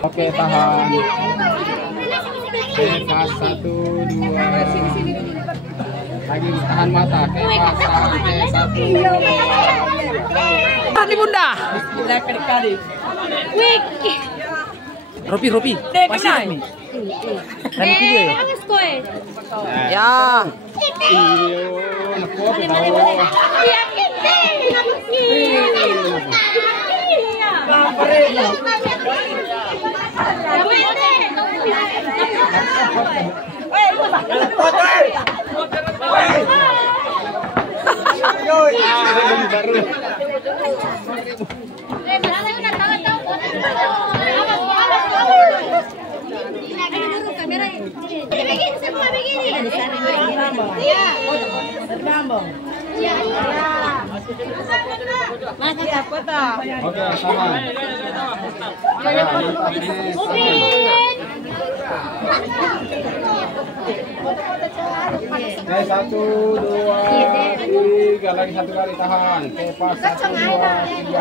Oke, tahan. Kepas 1, 2. Lagi tahan mata. Kepas sampai 1. Ini bunda. Wih. Ropi. Masih nih. Dan video ya. Angas ko eh. Ya. Iyo, naku apa tahu. Yakin deh. Oke, sama. Oke, 1, 2, 3. Lagi 1 kali tahan. Kepas 1, 2, 3.